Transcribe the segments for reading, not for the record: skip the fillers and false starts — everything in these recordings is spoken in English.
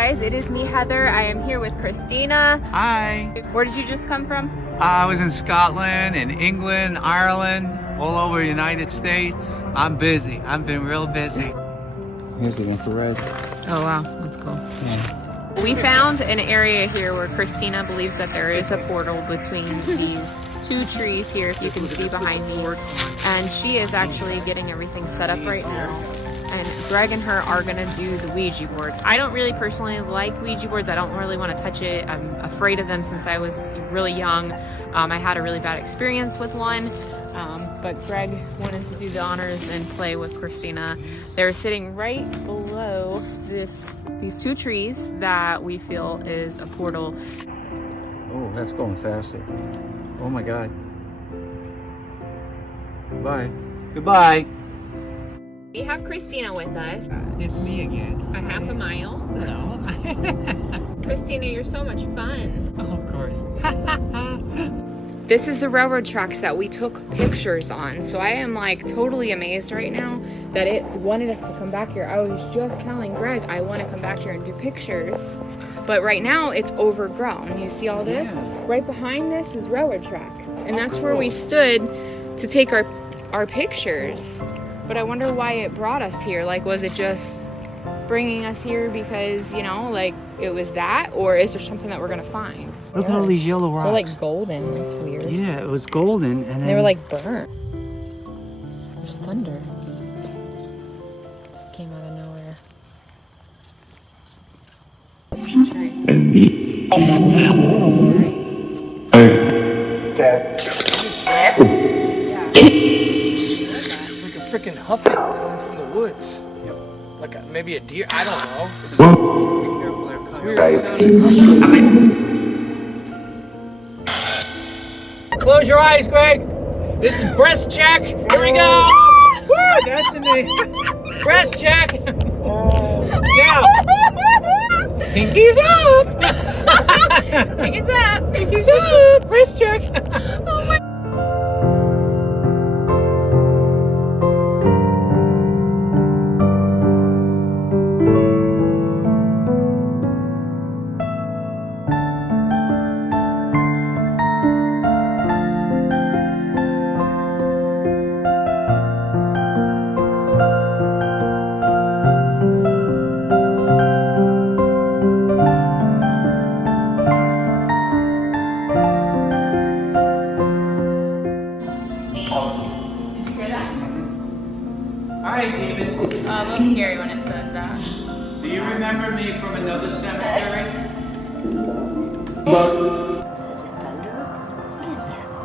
guys, it is me, Heather. I am here with Christina. Hi. Where did you just come from? I was in Scotland and England, Ireland, all over the United States. I'm busy. I've been real busy. Here's the infrared. Oh wow, that's cool. Yeah. We found an area here where Christina believes that there is a portal between these two trees here, if you can see behind me. And she is actually getting everything set up right now. And Greg and her are gonna do the Ouija board. I don't really personally like Ouija boards. I don't really want to touch it. I'm afraid of them since I was really young. I had a really bad experience with one. But Greg wanted to do the honors and play with Christina. They're sitting right below these two trees that we feel is a portal. Oh, that's going faster. Oh my God. Goodbye. Goodbye. We have Christina with us. It's me again. A half a mile. No. Christina, you're so much fun. Oh, of course. This is the railroad tracks that we took pictures on. So I am like totally amazed right now that it wanted us to come back here. I was just telling Greg I want to come back here and do pictures. But right now it's overgrown. You see all this? Yeah. Right behind this is railroad tracks. And that's where we stood to take our pictures. But I wonder why it brought us here. Like, was it just bringing us here because, you know, like it was that? Or is there something that we're going to find? Look at all these yellow rocks. They're like golden. It's weird. Yeah, it was golden, and then They were like burnt. There's thunder. Just came out of nowhere. Like a freaking huffing coming from the woods. Yep. Like maybe a deer. I don't know. Weird sounding huffing. Close your eyes, Greg. This is breast check. Here we go. Woo, that's in the breast check. Now, pinkies up. Pinkies up. Pinkies up. Breast check. Oh my. Alright, demons. A little scary when it says that. Do you remember me from another cemetery?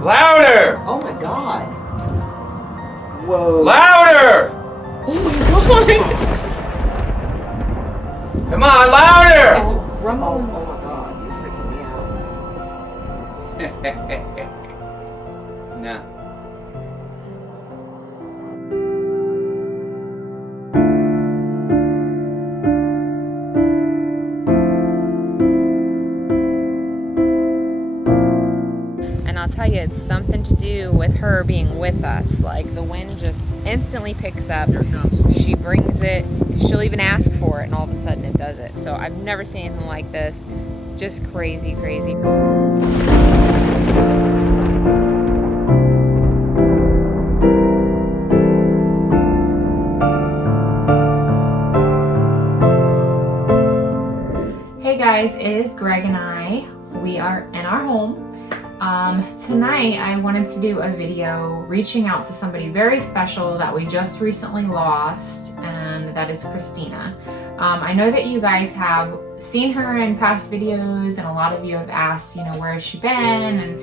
Louder! Oh my God. Whoa. Louder! Oh my god. Come on, louder! It's rumbling. Oh my God, you're freaking me out. No. And I'll tell you, it's something to do with her being with us. Like the wind just instantly picks up. Here it comes. She brings it. She'll even ask for it, and all of a sudden it does it. So I've never seen anything like this. Just crazy, crazy. Hey guys, it is Greg and I. We are in our home. Tonight I wanted to do a video reaching out to somebody very special that we just recently lost, and that is Christina. I know that you guys have seen her in past videos, and a lot of you have asked, you know, where has she been? And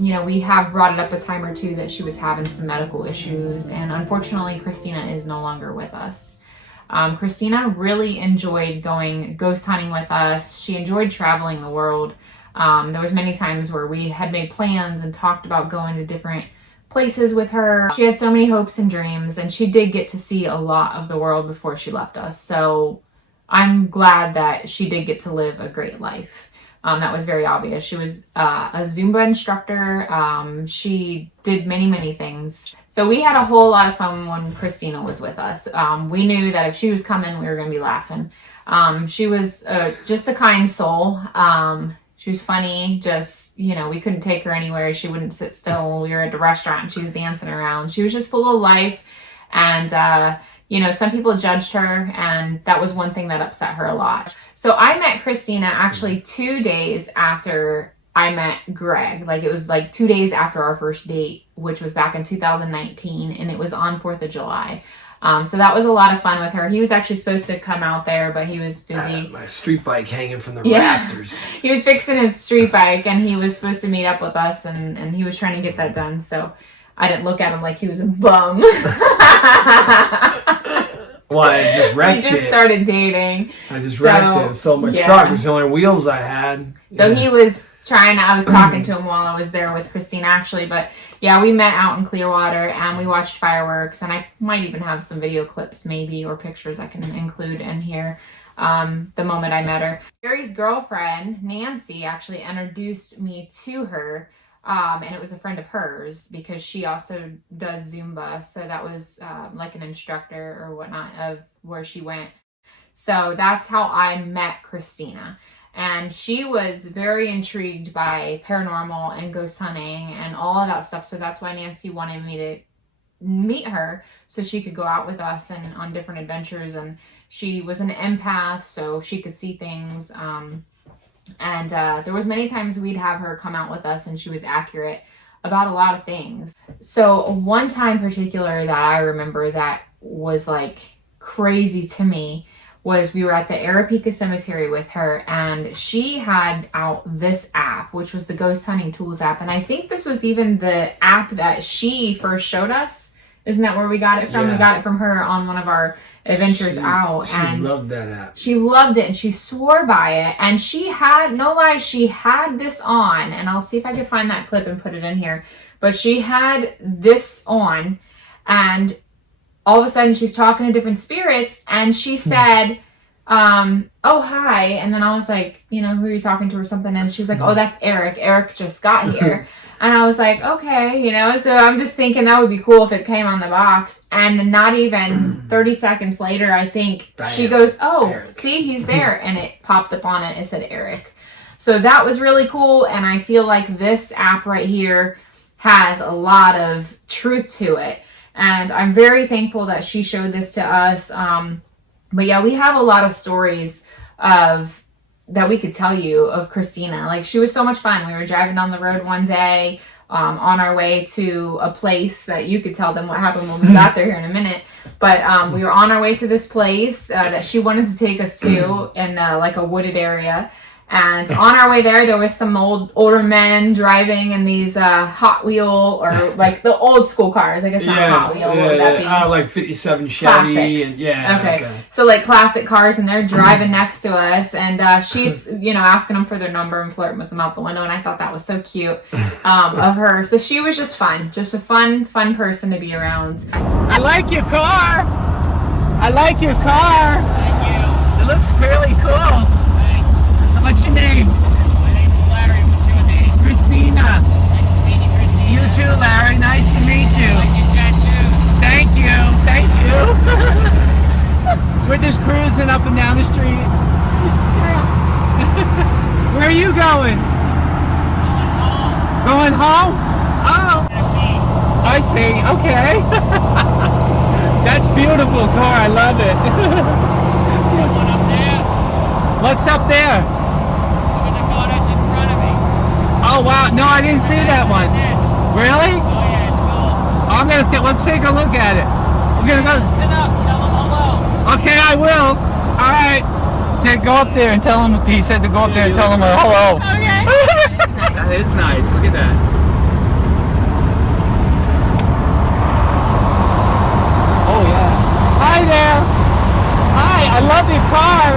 you know, we have brought it up a time or two that she was having some medical issues, and unfortunately Christina is no longer with us. Christina really enjoyed going ghost hunting with us. She enjoyed traveling the world. There was many times where we had made plans and talked about going to different places with her. She had so many hopes and dreams, and she did get to see a lot of the world before she left us. So I'm glad that she did get to live a great life. That was very obvious. She was a Zumba instructor. She did many, many things. So we had a whole lot of fun when Christina was with us. We knew that if she was coming, we were going to be laughing. She was just a kind soul. She was funny. Just, you know, we couldn't take her anywhere. She wouldn't sit still when we were at the restaurant and she was dancing around. She was just full of life. And, you know, some people judged her, and that was one thing that upset her a lot. So I met Christina actually 2 days after I met Greg. Like, it was like 2 days after our first date, which was back in 2019, and it was on 4th of July. So that was a lot of fun with her. He was actually supposed to come out there, but he was busy. My street bike hanging from the rafters. He was fixing his street bike, and he was supposed to meet up with us, and he was trying to get that done. So I didn't look at him like he was a bum. Well, I just wrecked it. We just started dating. I just wrecked it. So my truck was the only wheels I had. So he was trying to, I was talking to him while I was there with Christina actually, but yeah, we met out in Clearwater and we watched fireworks, and I might even have some video clips maybe or pictures I can include in here. The moment I met her. Gary's girlfriend, Nancy, actually introduced me to her. And it was a friend of hers because she also does Zumba. So that was like an instructor or whatnot of where she went. So that's how I met Christina. And she was very intrigued by paranormal and ghost hunting and all of that stuff. So that's why Nancy wanted me to meet her so she could go out with us and on different adventures. And she was an empath, so she could see things. And there was many times we'd have her come out with us and she was accurate about a lot of things. So one time particular that I remember that was like crazy to me was we were at the Arapica Cemetery with her, and she had out this app, which was the Ghost Hunting Tools app. And I think this was even the app that she first showed us. Isn't that where we got it from? Yeah. We got it from her on one of our adventures out. She and loved that app. She loved it and she swore by it. And she had, no lie, she had this on. And I'll see if I can find that clip and put it in here. But she had this on, and all of a sudden she's talking to different spirits, and she said, oh, hi. And then I was like, you know, who are you talking to or something? And she's like, oh, that's Eric. Eric just got here. And I was like, okay, you know, so I'm just thinking that would be cool if it came on the box. And not even 30 seconds later, I think she goes, oh, Eric. See, he's there. And it popped up on it. It said Eric. So that was really cool. And I feel like this app right here has a lot of truth to it. And I'm very thankful that she showed this to us. But yeah, we have a lot of stories that we could tell you of Christina. Like, she was so much fun. We were driving down the road one day on our way to a place that you could tell them what happened when we got there here in a minute. But we were on our way to this place that she wanted to take us to in like a wooded area. And on our way there was some older men driving in these Hot Wheel, or like the old school cars. I guess not Hot Wheel. What would that be? Like 57 Chevy. Classics. And okay. So like classic cars, and they're driving next to us, and she's, you know, asking them for their number and flirting with them out the window. And I thought that was so cute of her. So she was just fun, just a fun person to be around. I like your car. I like your car. Thank you. It looks really cool. What's your name? My name is Larry. What's your name? Christina. Nice to meet you, Christina. You too, Larry. Nice to meet you. I like your tattoo. Thank you. Thank you. We're just cruising up and down the street. Where are you going? Going home. Oh. I see. Okay. That's beautiful car. I love it. One up there. What's up there? That's in front of me. Oh wow, no, I didn't see that one. Really? Oh yeah, it's cool. Let's take a look at it. We're gonna go. Stand up, tell them hello. Okay, I will. All right. Go up there and tell him. He said to go up there and tell him hello. Okay. That is nice. Look at that. Oh yeah. Hi there. Hi. I love your car.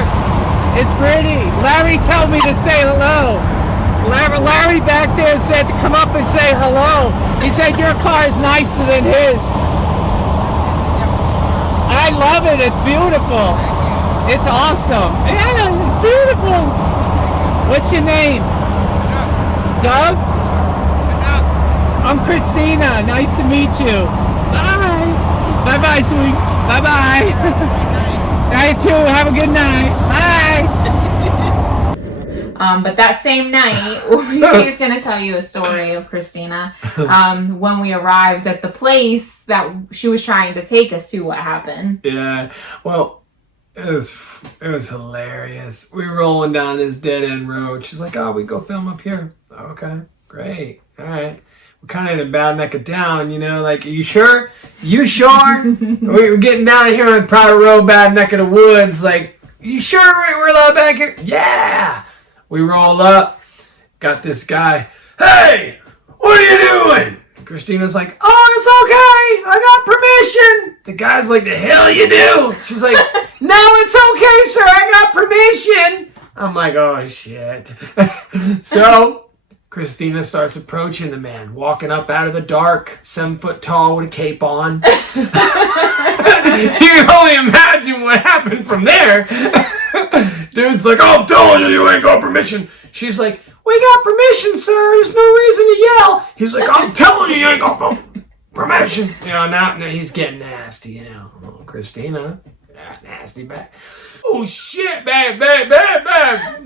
It's pretty. Larry told me to say hello. Larry back there said to come up and say hello. He said your car is nicer than his. I love it. It's beautiful. It's awesome. Yeah, it's beautiful. What's your name? Doug? I'm Christina. Nice to meet you. Bye. Bye-bye, sweet. Bye-bye. You too. Have a good night. Bye. But that same night, he's going to tell you a story of Christina. When we arrived at the place that she was trying to take us to, what happened? Yeah, well, it was hilarious. We were rolling down this dead end road. She's like, "Oh, we go film up here." Okay, great. All right. We're kind of in a bad neck of town, you know. Like, are you sure? You sure? We're getting down here on a private road, bad neck of the woods. Like, you sure we're allowed back here? Yeah. We roll up. Got this guy. Hey, what are you doing? Christina's like, "Oh, it's okay. I got permission." The guy's like, "The hell you do?" She's like, "No, it's okay, sir. I got permission." I'm like, "Oh, shit." So Christina starts approaching the man, walking up out of the dark, 7 foot tall with a cape on. You can only imagine what happened from there. Dude's like, "Oh, I'm telling you ain't got permission." She's like, "We got permission, sir. There's no reason to yell." He's like, "I'm telling you ain't got permission." You know, now he's getting nasty, you know. Oh, Christina, nasty back. "Oh shit, babe.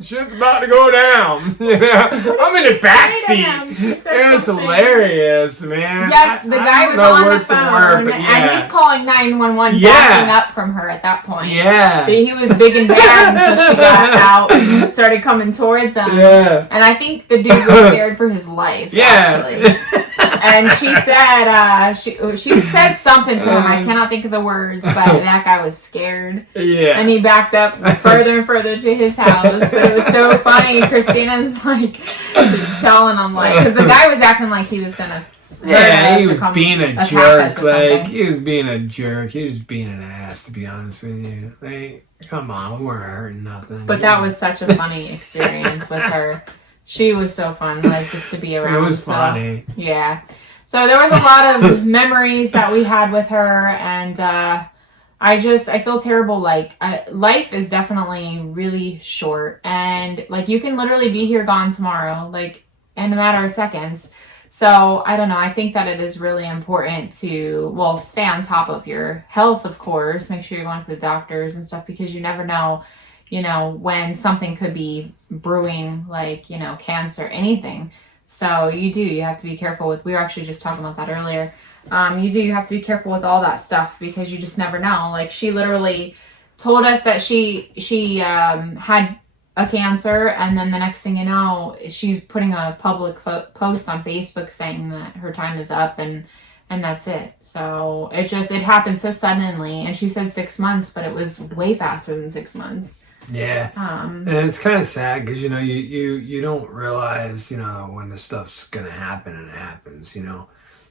Shit's about to go down." You know, I'm in the back seat. It was hilarious, man. Yes, the guy was on the phone, and he's calling 911, backing up from her at that point. Yeah. But he was big and bad until she got out and started coming towards him. Yeah. And I think the dude was scared for his life, actually. And she said, she said something to him. I cannot think of the words, but that guy was scared. Yeah. And he backed up further and further to his house. But it was so funny. Christina's like telling him, like, because the guy was acting like he was gonna. Yeah, he was being a jerk. Like, he was being a jerk. He was being an ass, to be honest with you. Like, come on, we weren't hurting nothing. But that was such a funny experience with her. She was so fun, like, just to be around. It was funny. Yeah. So there was a lot of memories that we had with her, and I feel terrible. Like, life is definitely really short, and like, you can literally be here, gone tomorrow, like, in a matter of seconds. So I don't know. I think that it is really important to, well, stay on top of your health, of course. Make sure you're going to the doctors and stuff, because you never know, you know, when something could be brewing, like, you know, cancer, anything. So you have to be careful with, we were actually just talking about that earlier. You have to be careful with all that stuff, because you just never know. Like, she literally told us that she had a cancer, and then the next thing you know, she's putting a public post on Facebook saying that her time is up, and that's it. So it happened so suddenly, and she said 6 months, but it was way faster than 6 months. Yeah. And it's kind of sad, because, you know, you don't realize, you know, when this stuff's gonna happen, and it happens. You know,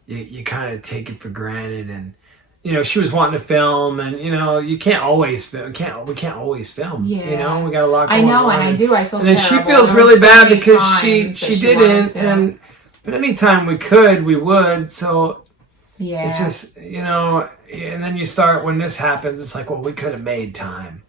you kind of take it for granted, and, you know, she was wanting to film, and, you know, you can't always film. We can't always film. Yeah. You know, we got a lot going on. I know, and I feel and then terrible. she feels really bad because she didn't, but anytime we could, we would. So yeah, it's just, you know, and then you start, when this happens, it's like, well, we could have made time.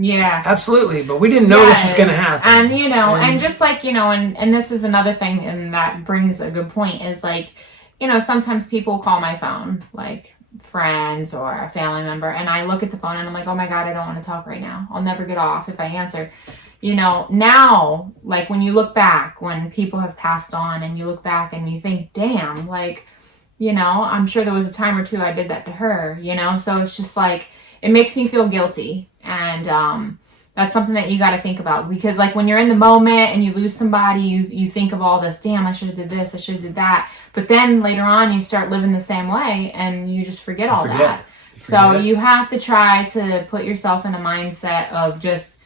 Yeah. Absolutely, but we didn't know this was going to happen. And, you know, and just like, you know, and this is another thing, and that brings a good point, is like, you know, sometimes people call my phone, like friends or a family member, and I look at the phone and I'm like, oh my God, I don't want to talk right now. I'll never get off if I answer. You know, now, like, when you look back, when people have passed on, and you look back and you think, damn, like, you know, I'm sure there was a time or two I did that to her, you know? So it's just like, it makes me feel guilty. And that's something that you got to think about, because, like, when you're in the moment and you lose somebody, you think of all this, damn, I should have did this, I should have did that. But then later on, you start living the same way, and you just forget all that. So you have to try to put yourself in a mindset of just,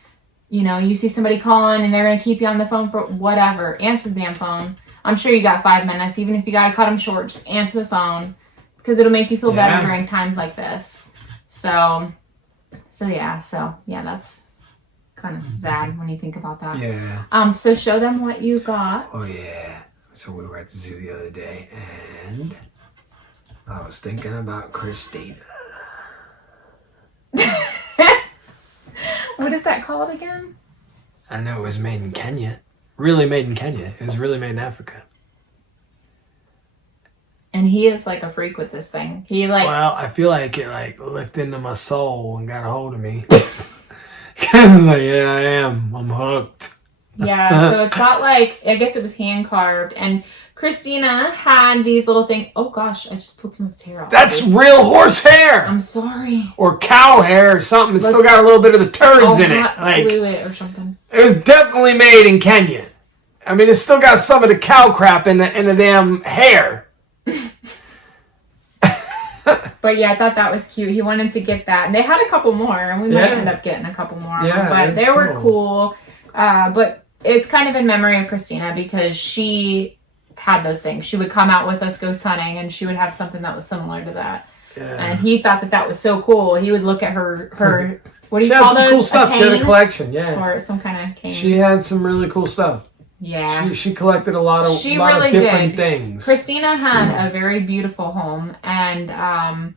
you know, you see somebody calling and they're going to keep you on the phone for whatever. Answer the damn phone. I'm sure you got 5 minutes. Even if you got to cut them short, just answer the phone, because it'll make you feel better during times like this. So yeah, that's kind of sad when you think about that. Yeah. So show them what you got. Oh yeah. So we were at the zoo the other day, and I was thinking about Christina. What is that called again? I know it was made in Kenya. really made in Kenya. It was really made in Africa. And he is like a freak with this thing. He like, Well, I feel like it like looked into my soul and got a hold of me. Cause like, yeah, I am. I'm hooked. yeah, so it's got like, I guess it was hand carved, and Christina had these little things. Oh gosh, I just pulled some of his hair off. That's real horse hair. I'm sorry. Or cow hair or something. It's still got a little bit of the turds in it. Like, glue it or something. it was definitely made in Kenya. I mean, it's still got some of the cow crap in the damn hair. But yeah, I thought that was cute. He wanted to get that. And they had a couple more, and we might end up getting a couple more. Yeah, but that's they were cool. But it's kind of in memory of Christina because she had those things. She would come out with us ghost hunting, and she would have something that was similar to that. Yeah. And he thought that that was so cool. He would look at her what do you call those? Cool stuff. She had a collection, yeah. Or some kind of cane. She had some really cool stuff. Yeah. She collected a lot of different things. Christina had a very beautiful home, and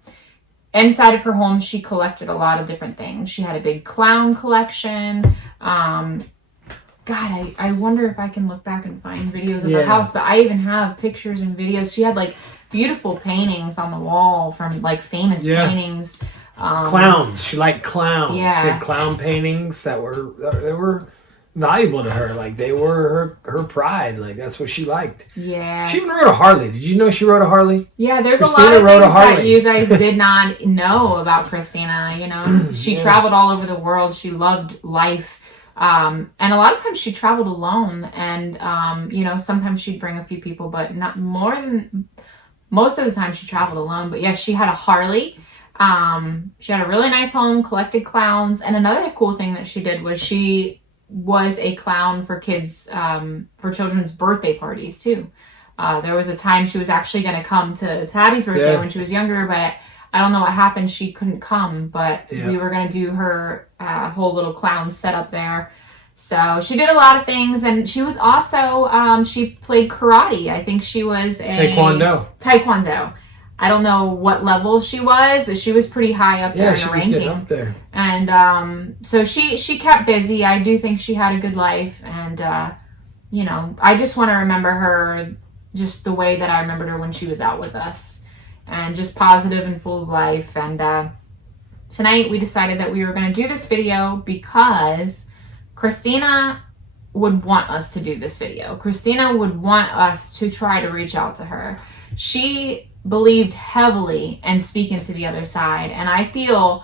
inside of her home she collected a lot of different things. She had a big clown collection. God, I wonder if I can look back and find videos of her house, but I even have pictures and videos. She had like beautiful paintings on the wall from like famous paintings. Clowns. She liked clowns. Yeah. She had clown paintings that were valuable to her. Like they were her pride. Like that's what she liked. Yeah. She even rode a Harley. Did you know she rode a Harley? Yeah, there's Christina a lot of rode a things that Harley. you guys did not know about Christina. You know, she traveled all over the world. She loved life. And a lot of times she traveled alone, and you know, sometimes she'd bring a few people, but not more than most of the time she traveled alone. But yeah, she had a Harley. She had a really nice home, collected clowns, and another cool thing that she did was she was a clown for kids, for children's birthday parties too. There was a time she was actually going to come to Tabby's birthday when she was younger, but I don't know what happened. She couldn't come, but we were going to do her whole little clown setup there. So she did a lot of things, and she was also, she played karate. I think she was Taekwondo. I don't know what level she was, but she was pretty high up there in the ranking. Getting up there. And so she kept busy. I do think she had a good life, and you know, I just want to remember her just the way that I remembered her when she was out with us, and just positive and full of life. And tonight we decided that we were going to do this video because Christina would want us to do this video. Christina would want us to try to reach out to her. She believed heavily in speaking to the other side, and I feel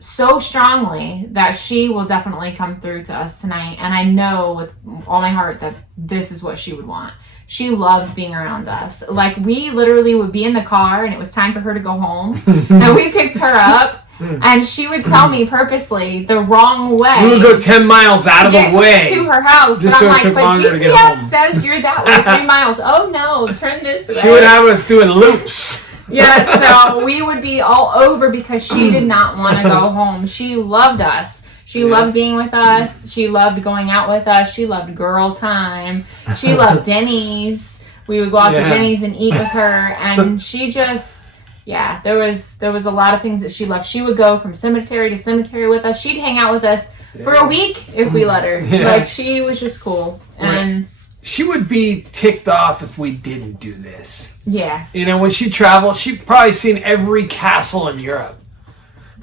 so strongly that she will definitely come through to us tonight, and I know with all my heart that this is what she would want. She loved being around us. Like, we literally would be in the car and it was time for her to go home, and we picked her up, and she would tell me purposely the wrong way. We would go 10 miles out of the way to her house. Just but I'm so it like, took but longer to get GPS home. says you're that way 3 miles. Oh no, turn this way. She would have us doing loops. Yeah, so we would be all over because she did not want to go home. She loved us. She loved being with us. She loved going out with us. She loved girl time. She loved Denny's. We would go out to Denny's and eat with her, and she just, there was a lot of things that she loved. She would go from cemetery to cemetery with us. She'd hang out with us for a week if we let her. Like, she was just cool. And she would be ticked off if we didn't do this. yeah. You know, when she traveled, she'd probably seen every castle in Europe.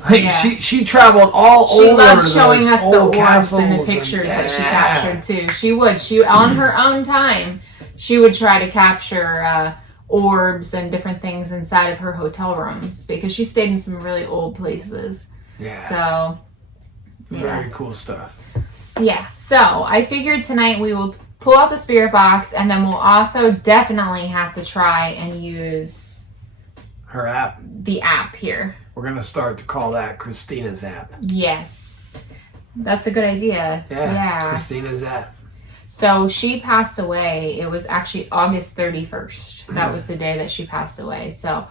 Like, she traveled all over. She loved showing us the orbs castles and the pictures that she captured too. She on her own time, she would try to capture orbs and different things inside of her hotel rooms because she stayed in some really old places. Yeah. So, very cool stuff. Yeah. So I figured tonight we will pull out the spirit box, and then we'll also definitely have to try and use her app. The app here. We're going to start to call that Christina's app. Yes. That's a good idea. Yeah. Christina's app. So she passed away. It was actually August 31st. That was the day that she passed away. So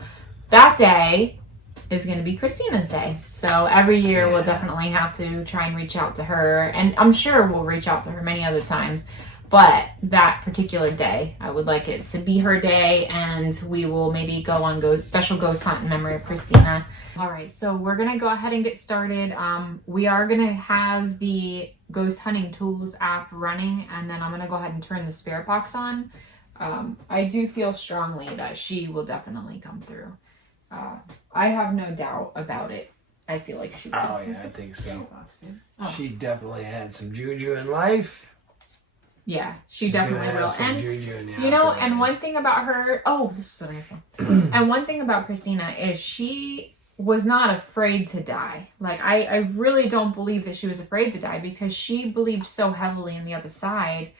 that day is going to be Christina's day. So every year we'll definitely have to try and reach out to her. And I'm sure we'll reach out to her many other times. But that particular day, I would like it to be her day, and we will maybe go on special ghost hunt in memory of Christina. All right, so we're going to go ahead and get started. We are going to have the Ghost Hunting Tools app running, and then I'm going to go ahead and turn the spirit box on. I do feel strongly that she will definitely come through. I have no doubt about it. I feel like she will. Oh yeah, I think so. Oh. She definitely had some juju in life. Yeah, she She's definitely gonna have will. some And juju in the you know, afterlife. and one thing about her, this is what I say. And one thing about Christina is she was not afraid to die. Like, I really don't believe that she was afraid to die, because she believed so heavily in the other side.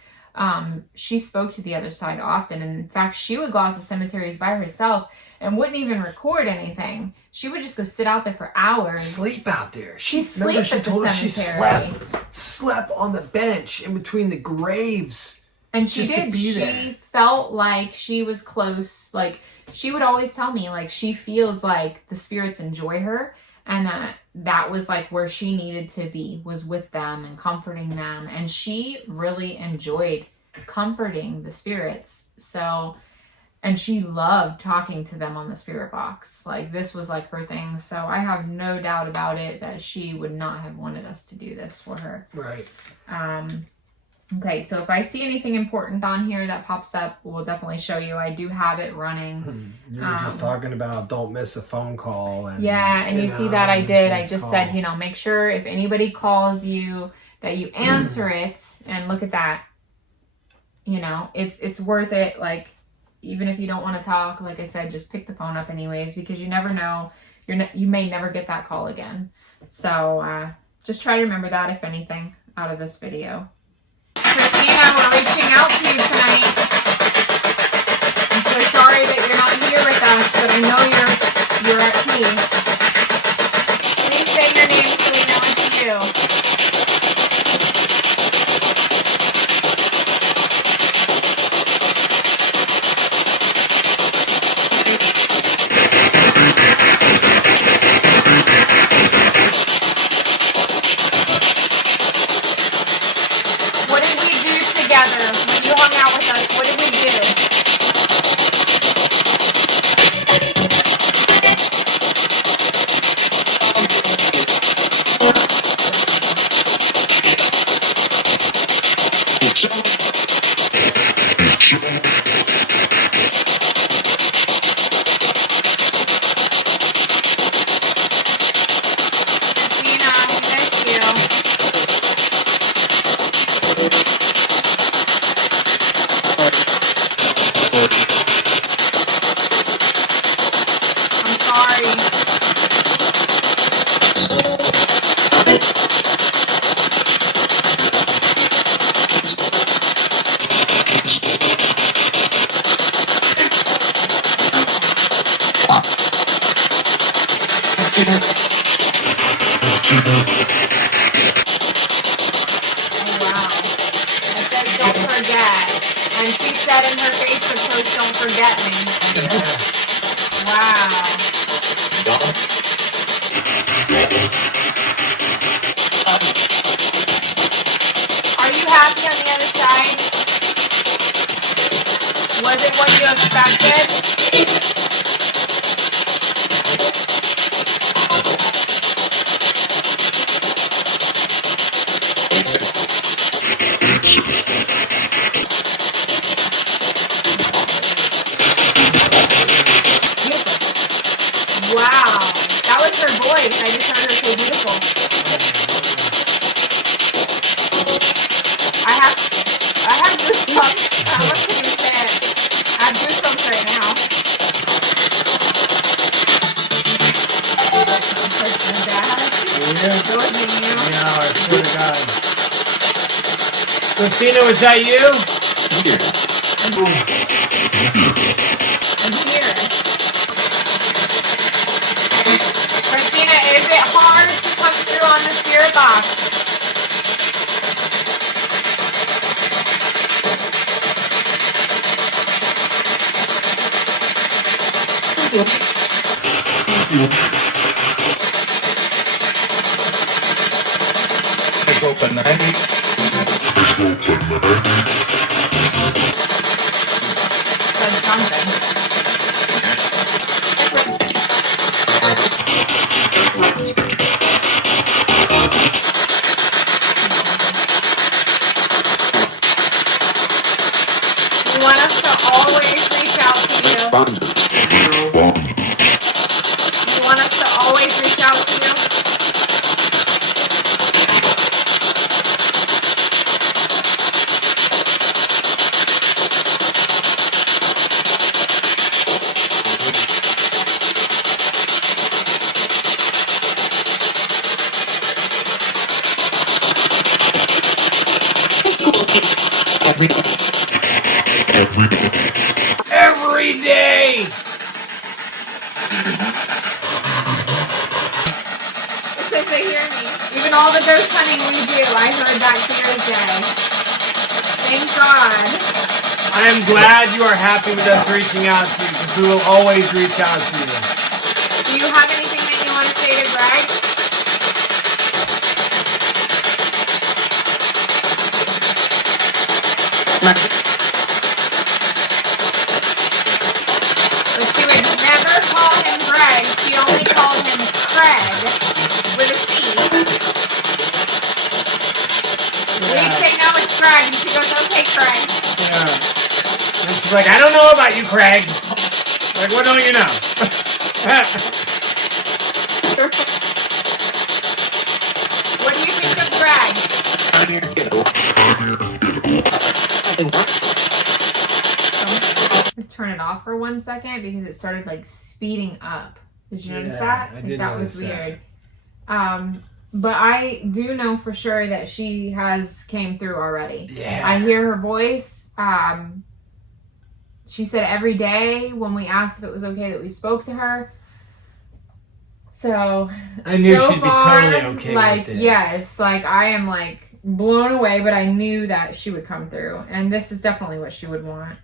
She spoke to the other side often, and in fact, she would go out to cemeteries by herself and wouldn't even record anything. She would just go sit out there for hours. Sleep out there. She remember slept at the told us cemetery. she slept on the bench in between the graves. And she just to did. be She there. felt like she was close. Like, she would always tell me, like, she feels like the spirits enjoy her, and that was like where she needed to be, was with them and comforting them. And she really enjoyed comforting the spirits. So, and she loved talking to them on the spirit box. Like, this was like her thing. So I have no doubt about it that she would not have wanted us to do this for her. Right. Okay, so if I see anything important on here that pops up, we'll definitely show you. I do have it running. You were just talking about don't miss a phone call. And, Yeah, and you see that I did. I just said, call. make sure if anybody calls you that you answer it. And look at that. It's worth it. Like, even if you don't want to talk, like I said, just pick the phone up anyways, because you never know. You may never get that call again. So just try to remember that, if anything, out of this video. Christina, we're reaching out to you tonight. I'm so sorry that you're not here with us, but I know you're at peace. Please say your name so we know what to do. What did we do together when you hung out with us? What did we do? Christina, I miss you. I'm sorry. Oh, wow. It says don't forget. And she said in her Facebook post, don't forget me. Wow. Are you happy on the other side? Was it what you expected? Wow. That was her voice. I just heard her say beautiful. I have goosebumps. What can you say? I have goosebumps right now. Yeah. It wasn't you. No, I swear to God. Christina, was that you? I'm here. Christina, is it hard to come through on the spirit box? Said something. You want us to always reach out to you? Every day. It says they hear me. Even all the ghost hunting we do, I heard that Thursday. Thank God. I am glad you are happy with us reaching out to you, because we will always reach out to you. Do you have anything that you want to say to Greg? But she would never call him Greg. She only called him Craig with a C. We'd say, no, it's Craig. And she goes, okay, Craig. Yeah. And she's like, I don't know about you, Craig. Like, what don't you know? What do you think of Greg? Turn it off for 1 second because it started like speeding up. Did you notice that? I did that was notice weird. But I do know for sure that she has came through already. Yeah. I hear her voice. She said every day when we asked if it was okay that we spoke to her. So I knew so she'd be far, totally okay like, with this. yes, like I am like blown away, but I knew that she would come through, and this is definitely what she would want.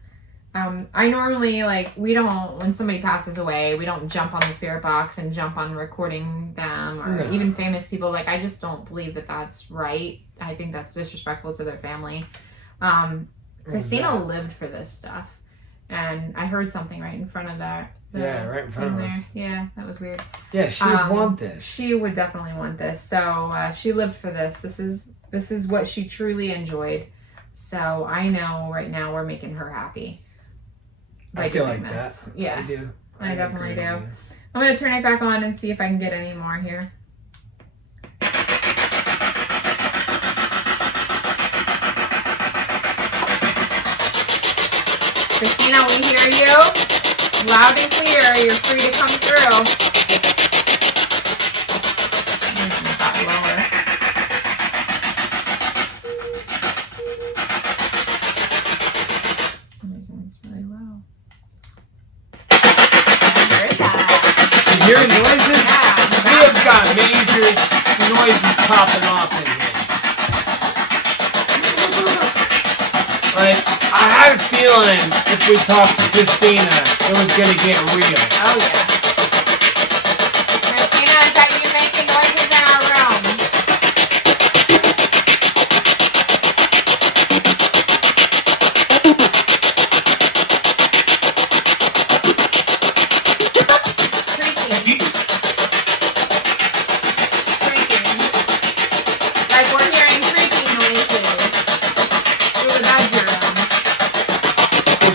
I normally, like, we don't, when somebody passes away, we don't jump on the spirit box and jump on recording them, or No. even famous people. Like, I just don't believe that that's right. I think that's disrespectful to their family. Christina lived for this stuff, and I heard something right in front of that. Yeah, right in front of us. Yeah, that was weird. Yeah, she would want this. She would definitely want this. So she lived for this. This is what she truly enjoyed. So I know right now we're making her happy. I feel doing like this. that. Yeah, I do. I definitely agree do. with you. I'm gonna turn it back on and see if I can get any more here. Christina, we hear you loud and clear. You're free to come through. That lower. For some reason it's really low. Heard that? You hear noises? Yeah. We have got major noises popping off in here. Like, I had a feeling if we talked to Christina, it was gonna get real. Oh yeah. Christina, is that you making noises in our room? Creaking. Like we're hearing creaking noises through the bedroom.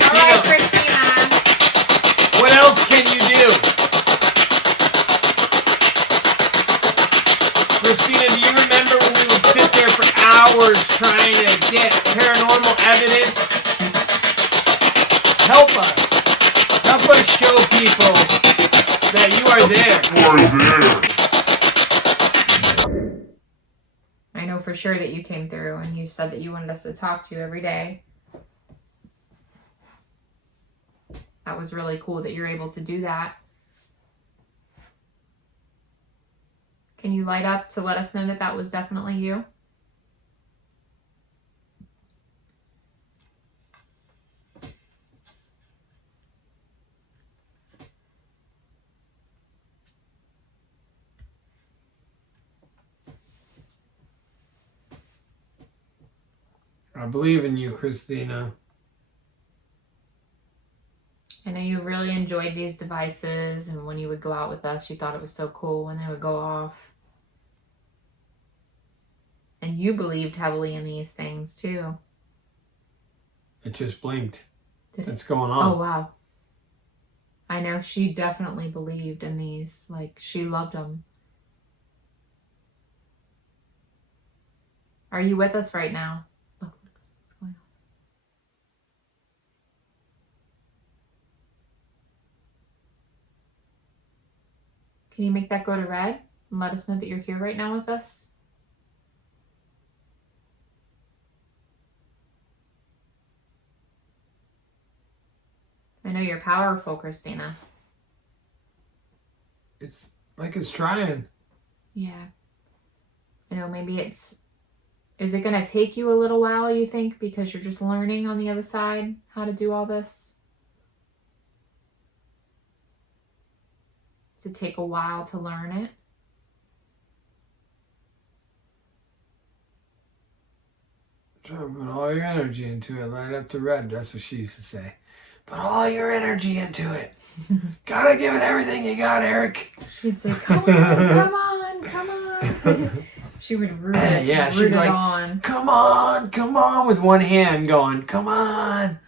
Alright, Christina. What else can you do? Christina, do you remember when we would sit there for hours trying to get paranormal evidence? Help us. Help us show people that you are there. I know for sure that you came through and you said that you wanted us to talk to you every day. That was really cool that you're able to do that. Can you light up to let us know that that was definitely you? I believe in you, Christina. I know you really enjoyed these devices, and when you would go out with us, you thought it was so cool when they would go off. And you believed heavily in these things too. It just blinked. Did it? What's going on? Oh, wow. I know she definitely believed in these. Like, she loved them. Are you with us right now? Look, what's going on? Can you make that go to red and let us know that you're here right now with us? I know you're powerful, Christina. It's like it's trying. Yeah. I know maybe it's... Is it going to take you a little while, you think, because you're just learning on the other side how to do all this? Does it take a while to learn it? Try to put all your energy into it, light up to red. That's what she used to say. Put all your energy into it. Gotta give it everything you got, Eric. She'd say, come on, come on, come on. She would root it, Yeah, she'd root be it like, on. come on, with one hand going, come on.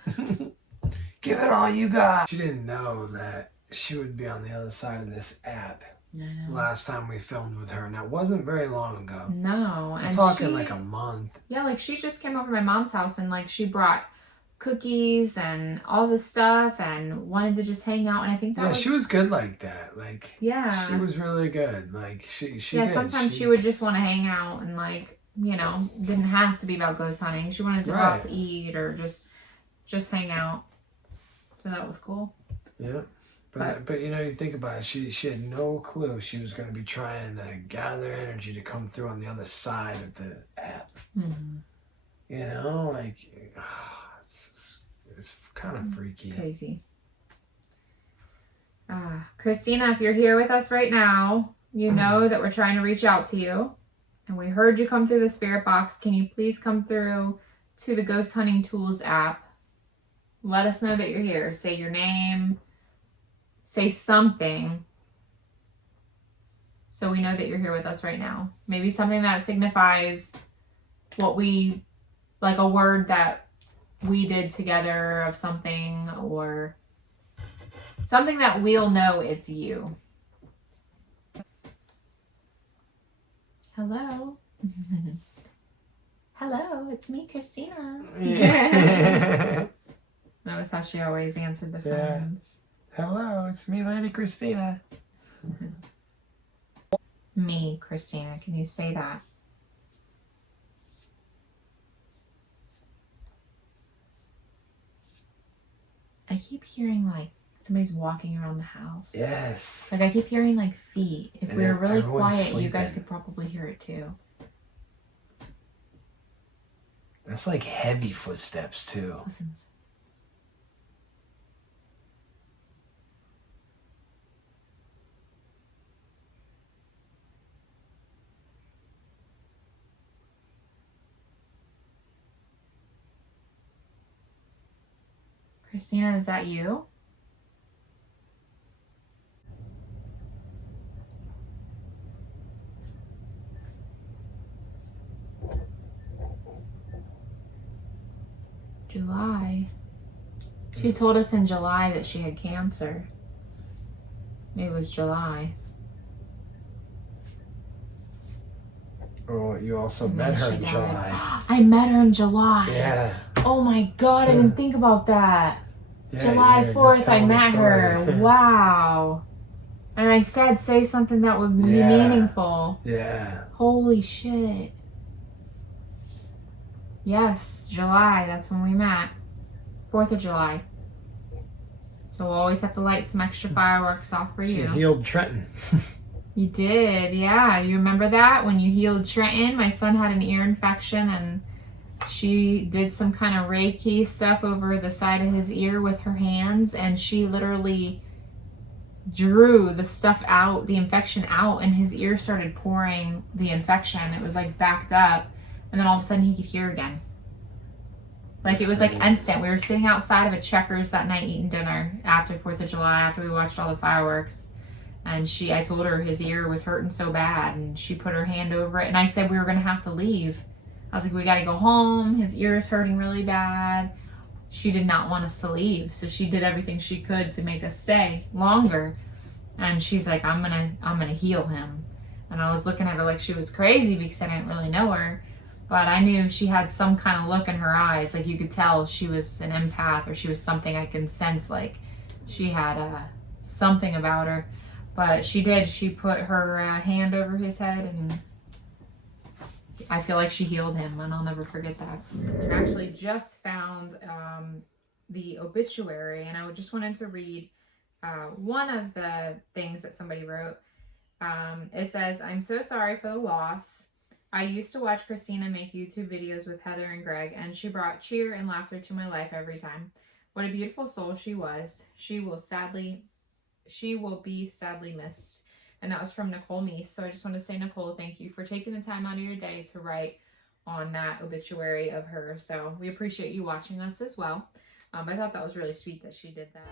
Give it all you got. She didn't know that she would be on the other side of this app. Last time we filmed with her, and that wasn't very long ago. No. I'm talking like a month. Yeah, like she just came over to my mom's house and like she brought cookies and all this stuff and wanted to just hang out, and I think that she was good like that. Like, yeah, she was really good. Like she yeah, did. sometimes she would just want to hang out and like, you know, didn't have to be about ghost hunting. She wanted to go out to eat or just hang out. So that was cool. Yeah. But you know, you think about it, she had no clue she was going to be trying to gather energy to come through on the other side of the app. Mm-hmm. You know, like, it's kind of freaky. It's crazy. Christina, if you're here with us right now, you know that we're trying to reach out to you. And we heard you come through the spirit box. Can you please come through to the Ghost Hunting Tools app? Let us know that you're here. Say your name. Say something so we know that you're here with us right now. Maybe something that signifies what we, like a word that we did together of something, or something that we'll know it's you. Hello. Hello, it's me, Christina. Yeah. That was how she always answered the phones. Hello, it's me, Lady Christina. Me, Christina. Can you say that? I keep hearing like somebody's walking around the house. Yes. Like I keep hearing like feet. If And we were really everyone's quiet, sleeping. you guys could probably hear it too. That's like heavy footsteps too. Listen. Christina, is that you? July. She told us in July that she had cancer. It was July. Oh, you also And met then her she in died. July. I met her in July. Yeah. Oh my God, I didn't think about that. Yeah, July you're just 4th, I telling the met her. story. Wow. And I said, say something that would be Yeah. meaningful. Yeah. Holy shit. Yes, July, that's when we met. 4th of July. So we'll always have to light some extra fireworks off for She you. healed Trenton. You did, yeah. You remember that when you healed Trenton? My son had an ear infection and she did some kind of Reiki stuff over the side of his ear with her hands, and she literally drew the stuff out, the infection out, and his ear started pouring the infection. It was like backed up, and then all of a sudden he could hear again. Like it was like instant. We were sitting outside of a Checkers that night eating dinner after 4th of July, after we watched all the fireworks. And I told her his ear was hurting so bad, and she put her hand over it. And I said we were going to have to leave. I was like, we got to go home. His ear is hurting really bad. she did not want us to leave. So she did everything she could to make us stay longer. And she's like, I'm gonna heal him. And I was looking at her like she was crazy because I didn't really know her. But I knew she had some kind of look in her eyes. Like you could tell she was an empath, or she was something I can sense. Like she had something about her. But she did. She put her hand over his head, and I feel like she healed him, and I'll never forget that. I actually just found the obituary, and I just wanted to read one of the things that somebody wrote. It says, "I'm so sorry for the loss. I used to watch Christina make YouTube videos with Heather and Greg, and she brought cheer and laughter to my life every time. What a beautiful soul she was. She will be sadly missed." And that was from Nicole Meese. So I just want to say, Nicole, thank you for taking the time out of your day to write on that obituary of her. So we appreciate you watching us as well. I thought that was really sweet that she did that.